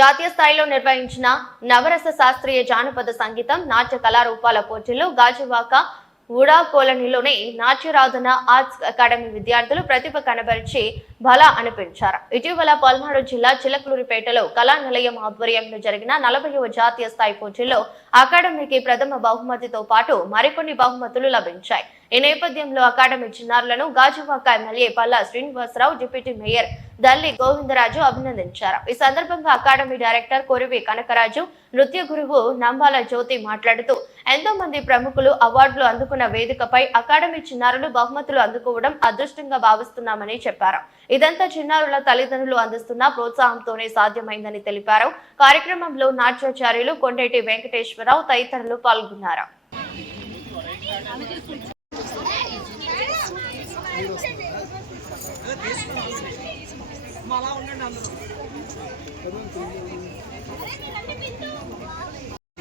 జాతీయ స్థాయిలో నిర్వహించిన నవరస శాస్త్రీయ జానపద సంగీతం నాట్య కళారూపాల పోటీల్లో గాజువాక ఉడా కోలనీలోని నాట్యరాధన ఆర్ట్స్ అకాడమీ విద్యార్థులు ప్రతిభ కనబరిచి బల అనిపించారు. ఇటీవల పల్నాడు జిల్లా చిలకలూరిపేటలో కళా నిలయం ఆధ్వర్యంలో జరిగిన నలభైవ జాతీయ స్థాయి పోటీల్లో అకాడమీకి ప్రథమ బహుమతితో పాటు మరికొన్ని బహుమతులు లభించాయి. ఈ నేపథ్యంలో academy చిన్నారులను Gajuwaka MLA Palla Srinivasarao deputy mayor Dalli Govindaraju అభినందించారు. ఈ సందర్భంగా అకాడమీ డైరెక్టర్ కొరివి కనకరాజు నృత్య గురువు నంబాల జ్యోతి మాట్లాడుతూ ఎంతో మంది ప్రముఖులు అవార్డులు అందుకున్న వేదికపై అకాడమీ చిన్నారులు బహుమతులు అందుకోవడం అదృష్టంగా భావిస్తున్నామని చెప్పారు. ఇదంతా చిన్నారుల తల్లిదండ్రులు అందిస్తున్న ప్రోత్సాహంతోనే సాధ్యమైందని తెలిపారు. కార్యక్రమంలో నాట్యాచార్యులు కొండేటి వెంకటేశ్వరరావు తదితరులు పాల్గొన్నారు.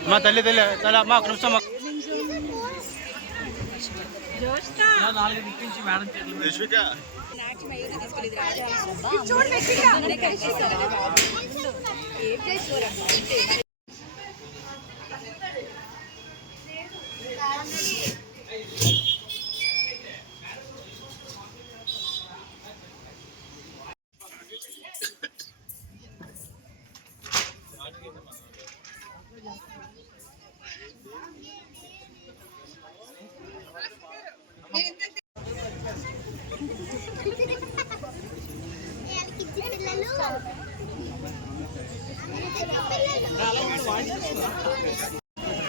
మా తల్లి తల్లి తల్లి అమ్మ ఒక నిమిషం అమ్మ.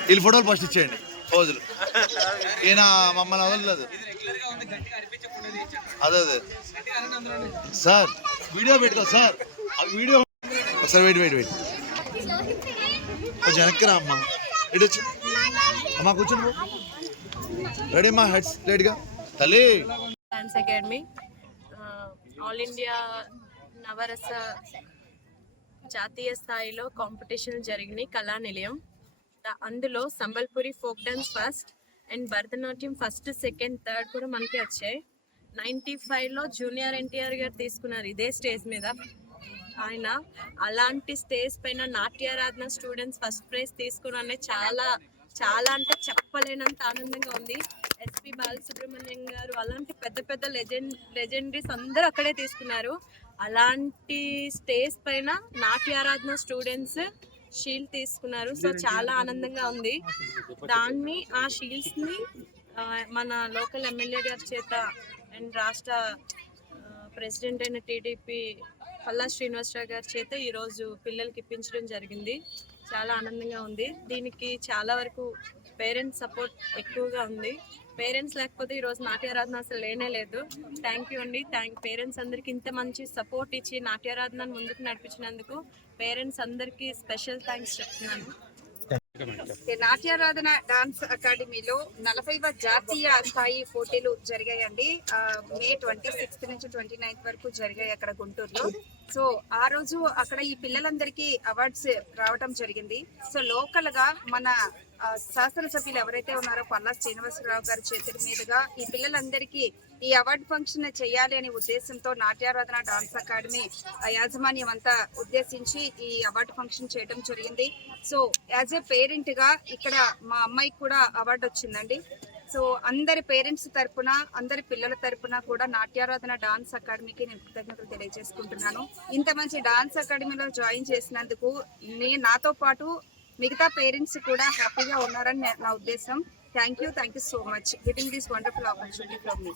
వీళ్ళు ఫోటోలు ఫస్ట్ ఇచ్చేయండి. రోజులు ఈయన మమ్మల్ని వదలలేదు. అదే అదే. సార్ వీడియో పెట్టుకో సార్. వీడియో ఒకసారి వెయిట్ వెయిట్ వెయిట్. కొంచెం వెనక్కి రా అమ్మా. ఇటు వచ్చి. అమ్మ కూర్చుని రెడీ అమ్మా? హెడ్స్ రెడీగా తల్లి. డాన్స్ అకాడమీ ఆల్ ఇండియా నవరస జాతీయ స్థాయిలో కాంపిటీషన్ జరిగినాయి. కళా నిలయం. అందులో Sambalpuri folk dance first and Bharatanatyam first second third కూడా మనకి వచ్చాయి. నైంటీ ఫైవ్లో జూనియర్ ఎన్టీఆర్ గారు తీసుకున్నారు ఇదే స్టేజ్ మీద. ఆయన అలాంటి స్టేజ్ పైన నాట్యారాధన స్టూడెంట్స్ ఫస్ట్ ప్రైజ్ తీసుకున్న చాలా చాలా అంటే చెప్పలేనంత ఆనందంగా ఉంది. ఎస్పి బాలసుబ్రహ్మణ్యం గారు అలాంటి పెద్ద పెద్ద లెజెండ్ లెజెండరీస్ అందరూ అక్కడే తీసుకున్నారు. అలాంటి స్టేజ్ పైన నాట్యారాధన స్టూడెంట్స్ షీల్డ్ తీసుకున్నారు. సో చాలా ఆనందంగా ఉంది. దాన్ని ఆ షీల్డ్స్ని మన లోకల్ ఎమ్మెల్యే గారి చేత అండ్ రాష్ట్ర ప్రెసిడెంట్ అయిన టీడీపీ పల్లా శ్రీనివాసరావు గారి చేత ఈరోజు పిల్లలకి ఇప్పించడం జరిగింది. చాలా ఆనందంగా ఉంది. దీనికి చాలా వరకు పేరెంట్స్ సపోర్ట్ ఎక్కువగా ఉంది. పేరెంట్స్ లేకపోతే ఈరోజు నాట్యారాధన అసలు లేనే లేదు. థ్యాంక్ యూ అండి. థ్యాంక్ పేరెంట్స్ అందరికీ ఇంత మంచి సపోర్ట్ ఇచ్చి నాట్యారాధనను ముందుకు నడిపించినందుకు పేరెంట్స్ అందరికీ స్పెషల్ థ్యాంక్స్ చెప్తున్నాను. నాట్యారాధన డాన్స్ అకాడమీలో నలభైవ జాతీయ స్థాయి పోటీలు జరిగాయండి. మే ట్వంటీ సిక్స్త్ నుంచి ట్వంటీ నైన్త్ వరకు జరిగాయి అక్కడ గుంటూరులో. సో ఆ రోజు అక్కడ ఈ పిల్లలందరికీ అవార్డ్స్ రావటం జరిగింది. సో లోకల్గా మన ఆ, శాసనసభ్యులు ఎవరైతే ఉన్నారో పల్లా శ్రీనివాసరావు గారి చేతుల మీదుగా ఈ పిల్లలందరికీ ఈ అవార్డు ఫంక్షన్ చేయాలి అనే ఉద్దేశంతో నాట్యారాధన డాన్స్ అకాడమీ యాజమాన్యం అంతా ఉద్దేశించి ఈ అవార్డు ఫంక్షన్ చేయడం జరిగింది. సో యాజ్ ఏ పేరెంట్గా ఇక్కడ మా అమ్మాయికి కూడా అవార్డు వచ్చిందండి. సో అందరి పేరెంట్స్ తరపున అందరి పిల్లల తరపున కూడా నాట్యారాధన డాన్స్ అకాడమీకి నేను కృతజ్ఞతలు తెలియజేసుకుంటున్నాను. ఇంత మంచి డాన్స్ అకాడమీలో జాయిన్ చేసినందుకు నేను నాతో పాటు మిగతా పేరెంట్స్ కూడా హ్యాపీగా ఉన్నారని నా- ఉద్దేశం. Thank you thank you so much. Getting this wonderful opportunity from me.